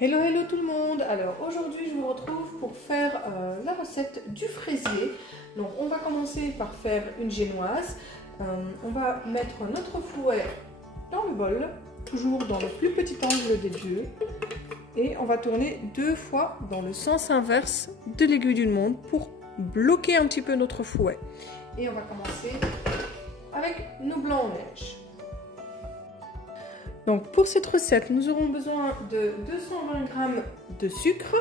Hello hello tout le monde. Alors aujourd'hui je vous retrouve pour faire la recette du fraisier. Donc on va commencer par faire une génoise. On va mettre notre fouet dans le bol, toujours dans le plus petit angle des deux, et on va tourner 2 fois dans le sens inverse de l'aiguille d'une montre pour bloquer un petit peu notre fouet. Et on va commencer avec nos blancs en neige. Donc pour cette recette, nous aurons besoin de 220 g de sucre,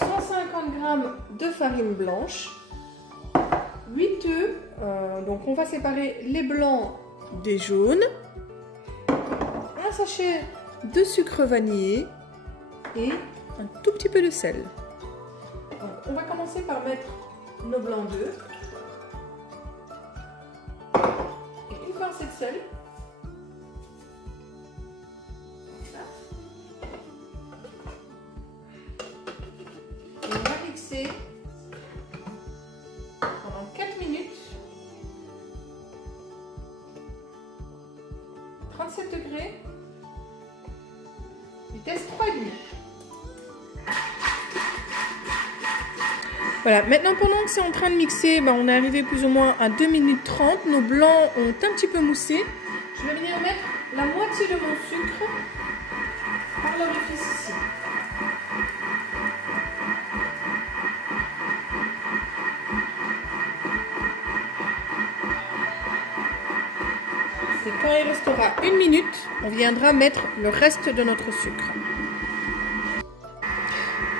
150 g de farine blanche, 8 œufs, donc on va séparer les blancs des jaunes, un sachet de sucre vanillé et un tout petit peu de sel. Donc on va commencer par mettre nos blancs d'œufs et une pincée de sel. On va mixer pendant 4 minutes, 37 degrés, vitesse 3,5. Voilà, maintenant pendant que c'est en train de mixer, on est arrivé plus ou moins à 2 minutes 30. Nos blancs ont un petit peu moussé. Je vais venir mettre la moitié de mon sucre par l'orifice ici. Et quand il restera 1 minute, on viendra mettre le reste de notre sucre.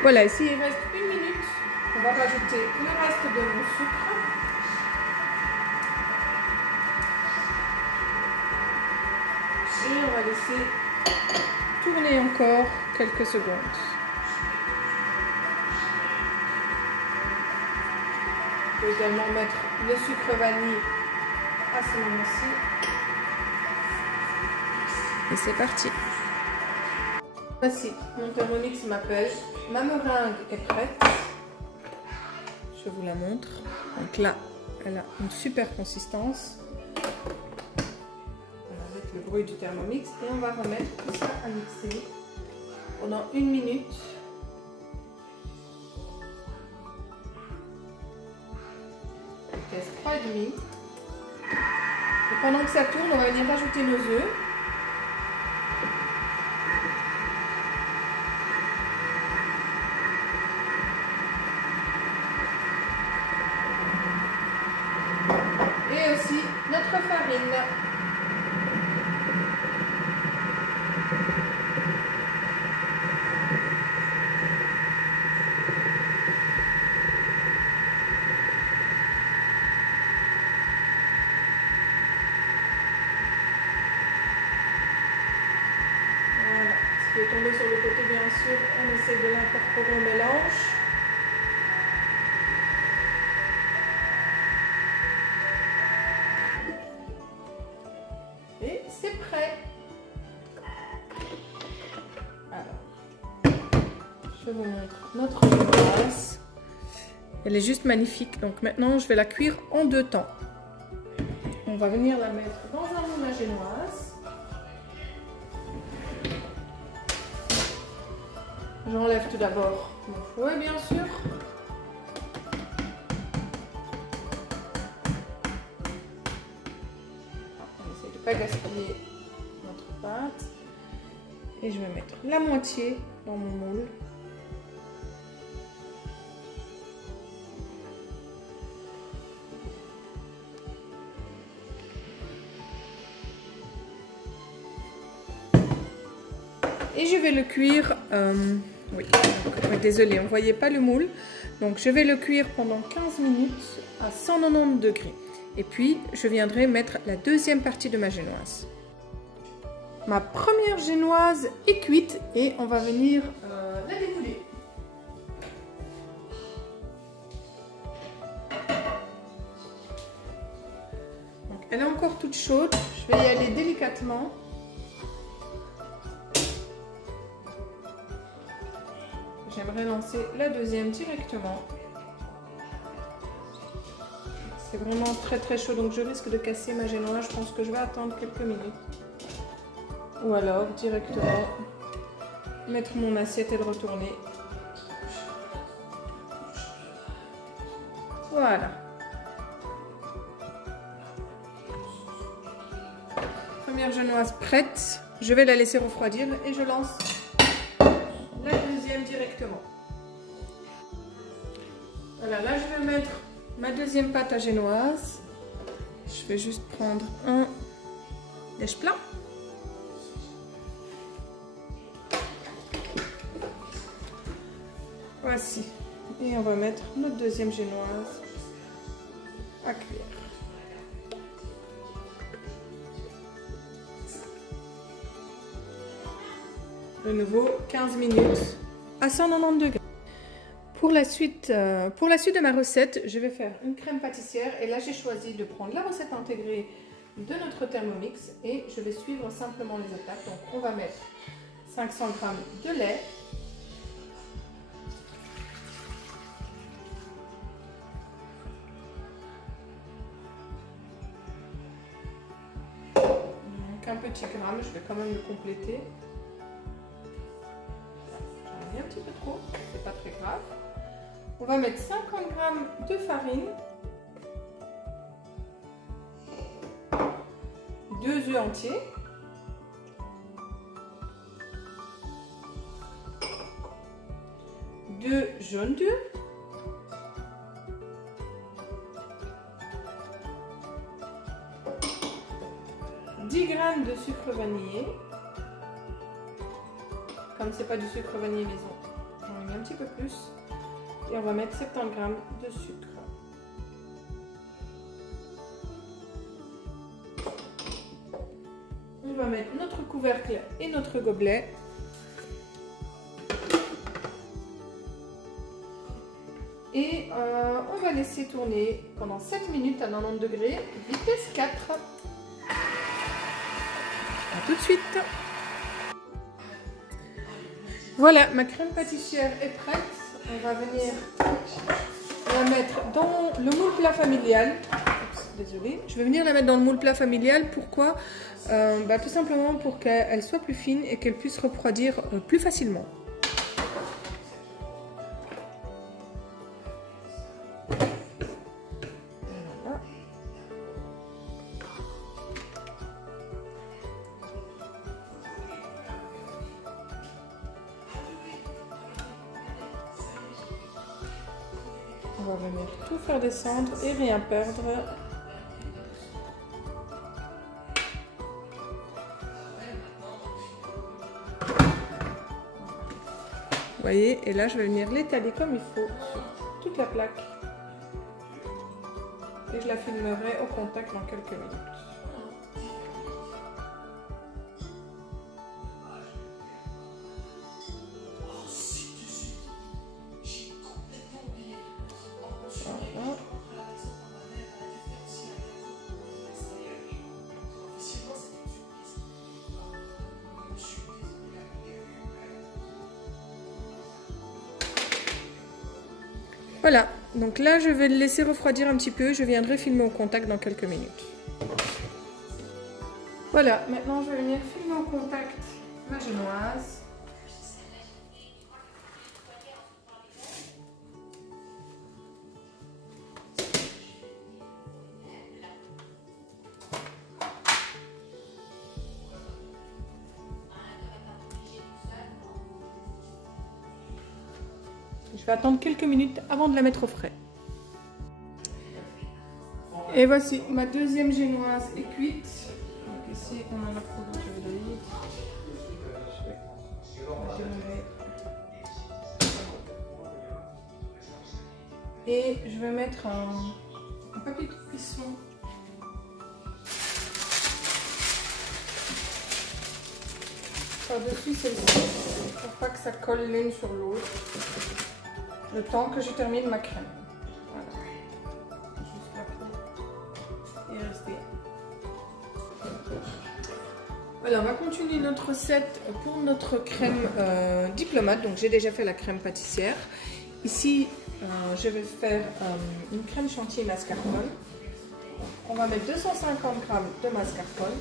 Voilà, ici il reste 1 minute, on va rajouter le reste de mon sucre. Et on va laisser tourner encore quelques secondes. On peut également mettre le sucre vanille à ce moment-ci. Et c'est parti. Voici, mon Thermomix m'appelle. Ma meringue est prête. Je vous la montre. Donc là, elle a une super consistance. On va mettre le bruit du Thermomix et on va remettre tout ça à mixer pendant 1 minute. Vitesse 3,5. Et pendant que ça tourne, on va venir rajouter nos œufs. Et aussi notre farine. Qui est tombé sur le côté, bien sûr, on essaie de l'incorporer au mélange. Et c'est prêt. Alors, je vous montre notre génoise. Elle est juste magnifique. Donc maintenant, je vais la cuire en 2 temps. On va venir la mettre dans un moule à génoise. J'enlève tout d'abord mon fouet, bien sûr. On essaie de ne pas gaspiller notre pâte. Et je vais mettre la moitié dans mon moule. Et je vais le cuire, oui, désolé, on ne voyait pas le moule. Donc je vais le cuire pendant 15 minutes à 190 degrés. Et puis je viendrai mettre la deuxième partie de ma génoise. Ma première génoise est cuite et on va venir la découler. Donc elle est encore toute chaude, je vais y aller délicatement. J'aimerais lancer la deuxième directement. C'est vraiment très chaud, donc je risque de casser ma génoise. Je pense que je vais attendre quelques minutes. Ou alors directement mettre mon assiette et le retourner. Voilà. Première genoise prête. Je vais la laisser refroidir et je lance la deuxième directement. Voilà, là je vais mettre ma deuxième pâte à génoise. Je vais juste prendre un lèche plat. Voici. Et on va mettre notre deuxième génoise à cuire. De nouveau 15 minutes à 190 degrés. Pour la suite de ma recette, je vais faire une crème pâtissière et là j'ai choisi de prendre la recette intégrée de notre Thermomix et je vais suivre simplement les étapes. Donc on va mettre 500 g de lait, donc un petit gramme, je vais quand même le compléter. J'en ai un petit peu trop, c'est pas très grave. On va mettre 50 g de farine, 2 œufs entiers, deux jaunes d'œufs, « 10 g de sucre vanillé. Comme c'est pas du sucre vanillé maison, j'en ai mis un petit peu plus. Et on va mettre 70 g de sucre. On va mettre notre couvercle et notre gobelet. Et on va laisser tourner pendant 7 minutes à 90 degrés, vitesse 4. A tout de suite. Voilà, ma crème pâtissière est prête. On va venir la mettre dans le moule plat familial. Oups, désolée. Je vais venir la mettre dans le moule plat familial. Pourquoi? Tout simplement pour qu'elle soit plus fine et qu'elle puisse refroidir plus facilement. Voilà. On va venir tout faire descendre et rien perdre. Vous voyez, et là je vais venir l'étaler comme il faut sur toute la plaque. Et je la filmerai au contact dans quelques minutes. Voilà, donc là je vais le laisser refroidir un petit peu, je viendrai filmer au contact dans quelques minutes. Voilà, maintenant je vais venir filmer au contact ma génoise. Je vais attendre quelques minutes avant de la mettre au frais. Et voici, ma deuxième génoise est cuite. Donc ici, on a la poudre d'huile. Je vais la dérouler. Et je vais mettre un papier de cuisson. Par-dessus celle-ci, pour pas que ça colle l'une sur l'autre. Le temps que je termine ma crème. Voilà. Juste la peau est restée. Voilà, on va continuer notre recette pour notre crème diplomate. Donc j'ai déjà fait la crème pâtissière. Ici, je vais faire une crème chantilly mascarpone. On va mettre 250 g de mascarpone.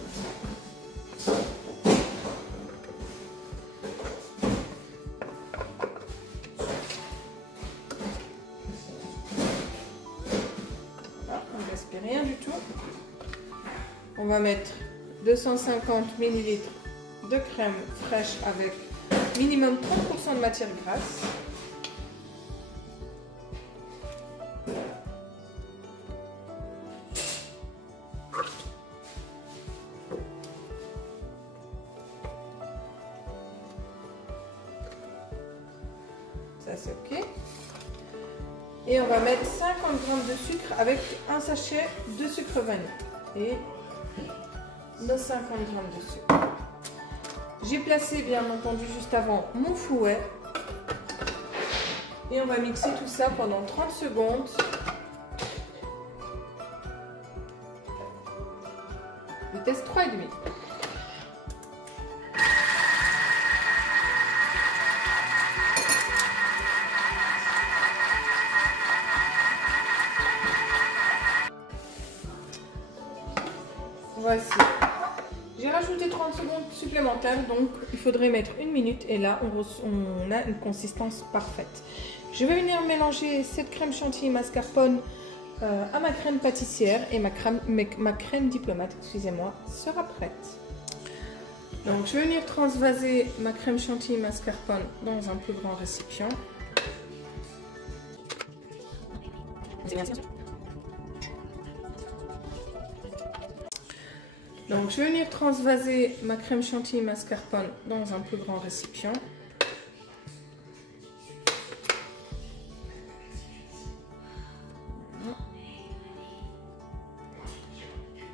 On va mettre 250 ml de crème fraîche avec minimum 30% de matière grasse. Ça c'est ok. Et on va mettre 50 g de sucre avec un sachet de sucre vanille. Et nos 50 g de sucre. J'ai placé bien entendu juste avant mon fouet. Et on va mixer tout ça pendant 30 secondes. Vitesse 3,5. Voici. J'ai rajouté 30 secondes supplémentaires, donc il faudrait mettre 1 minute et là on a une consistance parfaite. Je vais venir mélanger cette crème chantilly mascarpone à ma crème pâtissière et ma crème diplomate, excusez-moi, sera prête. Donc je vais venir transvaser ma crème chantilly mascarpone dans un plus grand récipient. Donc je vais venir transvaser ma crème chantilly mascarpone dans un plus grand récipient.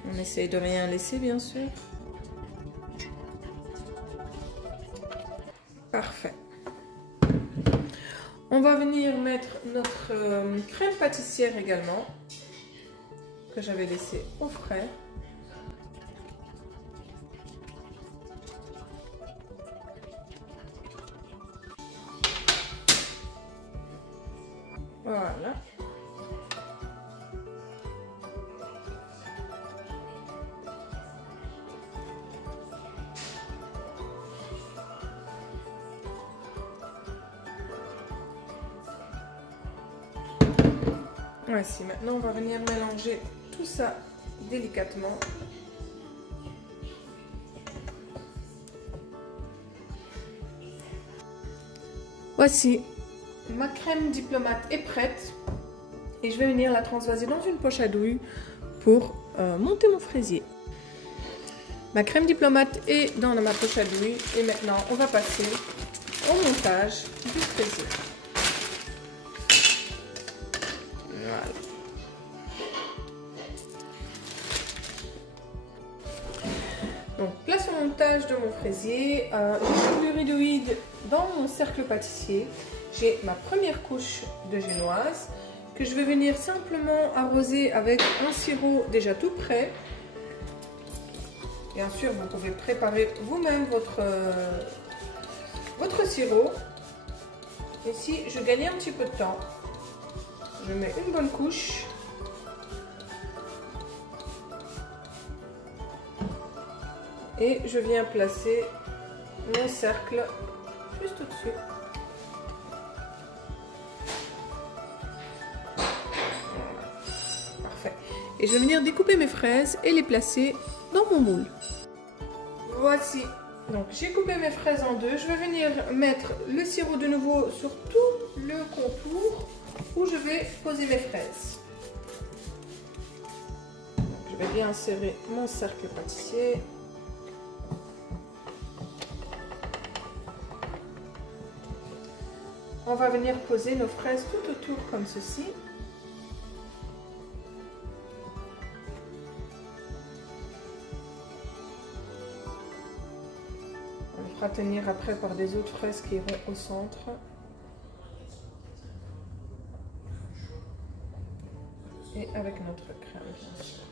On essaye de rien laisser bien sûr. Parfait. On va venir mettre notre crème pâtissière également, que j'avais laissée au frais. Voilà. Voici, maintenant on va venir mélanger tout ça délicatement. Voici, ma crème diplomate est prête et je vais venir la transvaser dans une poche à douille pour monter mon fraisier. Ma crème diplomate est dans ma poche à douille et maintenant on va passer au montage du fraisier. Voilà. Donc place au montage de mon fraisier. J'ai du ridoïde dans mon cercle pâtissier. J'ai ma première couche de génoise que je vais venir simplement arroser avec un sirop déjà tout prêt. Bien sûr, vous pouvez préparer vous-même votre sirop. Ici, je gagne un petit peu de temps. Je mets une bonne couche. Et je viens placer mon cercle juste au-dessus. Parfait. Et je vais venir découper mes fraises et les placer dans mon moule. Voici. Donc j'ai coupé mes fraises en deux. Je vais venir mettre le sirop de nouveau sur tout le contour où je vais poser mes fraises. Donc, je vais bien serrer mon cercle pâtissier. On va venir poser nos fraises tout autour comme ceci. On les fera tenir après par des autres fraises qui iront au centre. Et avec notre crème, bien sûr.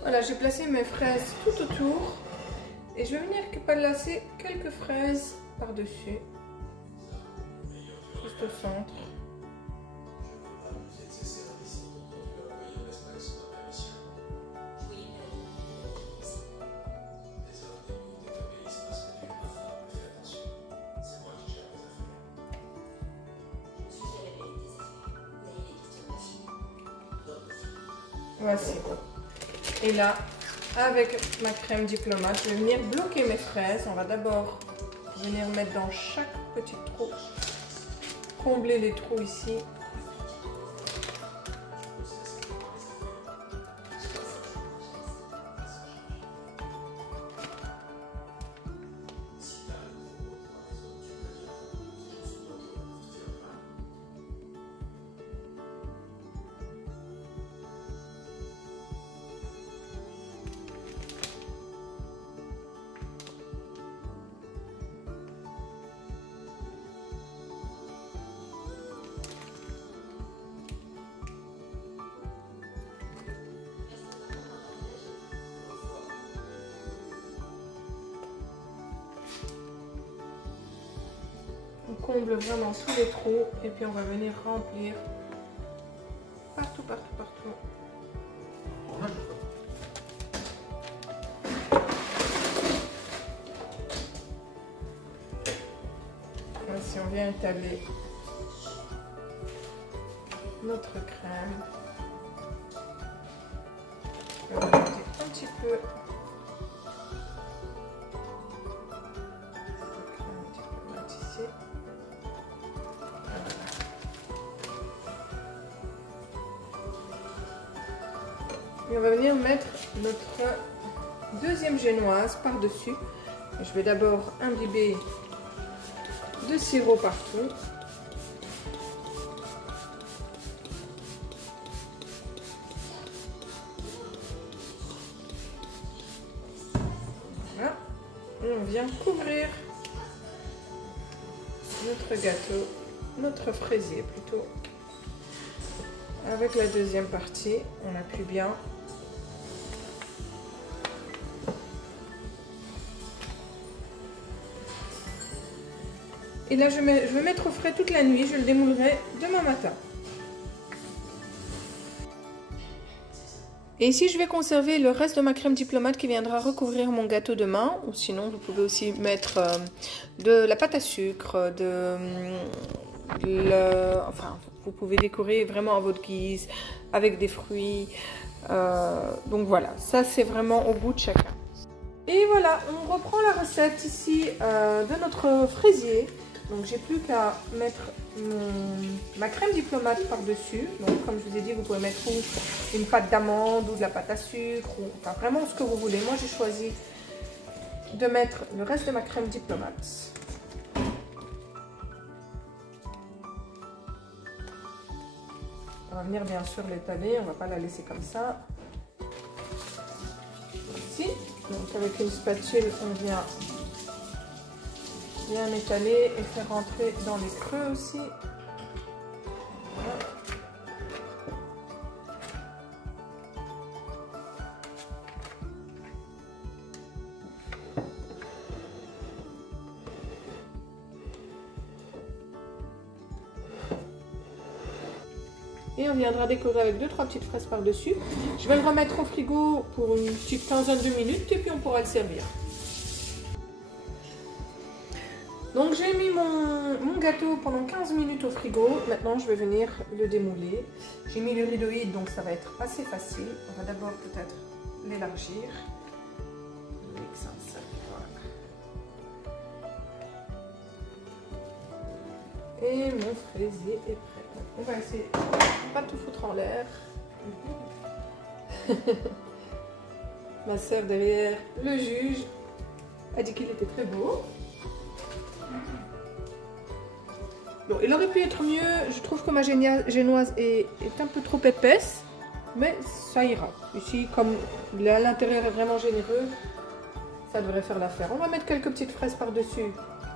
Voilà, j'ai placé mes fraises tout autour. Et je vais venir placer quelques fraises par-dessus. Juste au centre. Voici. Et là, avec ma crème diplomate, je vais venir bloquer mes fraises. On va d'abord venir mettre dans chaque petit trou, combler les trous ici. On comble vraiment tous les trous et puis on va venir remplir partout, partout, partout. Ainsi, on vient étaler notre crème. On va ajouter un petit peu. Et on va venir mettre notre deuxième génoise par-dessus. Je vais d'abord imbiber de sirop partout. Voilà. Et on vient couvrir notre gâteau, notre fraisier plutôt. Avec la deuxième partie, on appuie bien. Et là, je vais mettre au frais toute la nuit. Je le démoulerai demain matin. Et ici, je vais conserver le reste de ma crème diplomate qui viendra recouvrir mon gâteau demain. Ou sinon, vous pouvez aussi mettre de la pâte à sucre, enfin, vous pouvez décorer vraiment à votre guise, avec des fruits. Donc voilà, ça c'est vraiment au goût de chacun. Et voilà, on reprend la recette ici de notre fraisier. Donc j'ai plus qu'à mettre ma crème diplomate par-dessus. Donc comme je vous ai dit, vous pouvez mettre une pâte d'amande ou de la pâte à sucre, ou enfin vraiment ce que vous voulez. Moi j'ai choisi de mettre le reste de ma crème diplomate. On va venir bien sûr l'étaler, on ne va pas la laisser comme ça. Ici, donc avec une spatule, on vient bien étaler et faire rentrer dans les creux aussi. Voilà. Et on viendra décorer avec 2-3 petites fraises par-dessus. Je vais le remettre au frigo pour une petite quinzaine de minutes et puis on pourra le servir. Donc j'ai mis mon gâteau pendant 15 minutes au frigo. Maintenant je vais venir le démouler. J'ai mis le rideauide donc ça va être assez facile. On va d'abord peut-être l'élargir. Et mon fraisier est prêt. Donc, on va essayer de pas tout foutre en l'air. Ma sœur derrière le juge a dit qu'il était très beau. Bon, il aurait pu être mieux. Je trouve que ma génoise est un peu trop épaisse, mais ça ira. Ici, comme l'intérieur est vraiment généreux, ça devrait faire l'affaire. On va mettre quelques petites fraises par-dessus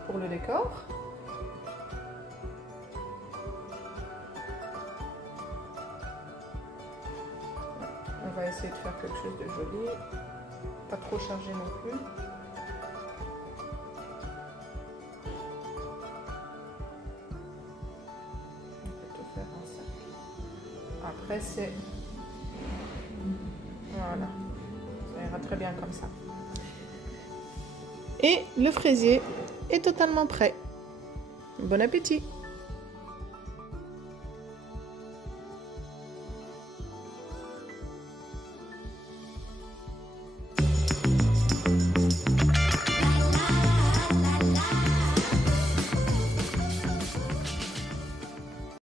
pour le décor. On va essayer de faire quelque chose de joli, pas trop chargé non plus. Après c'est... Voilà, ça ira très bien comme ça. Et le fraisier est totalement prêt. Bon appétit!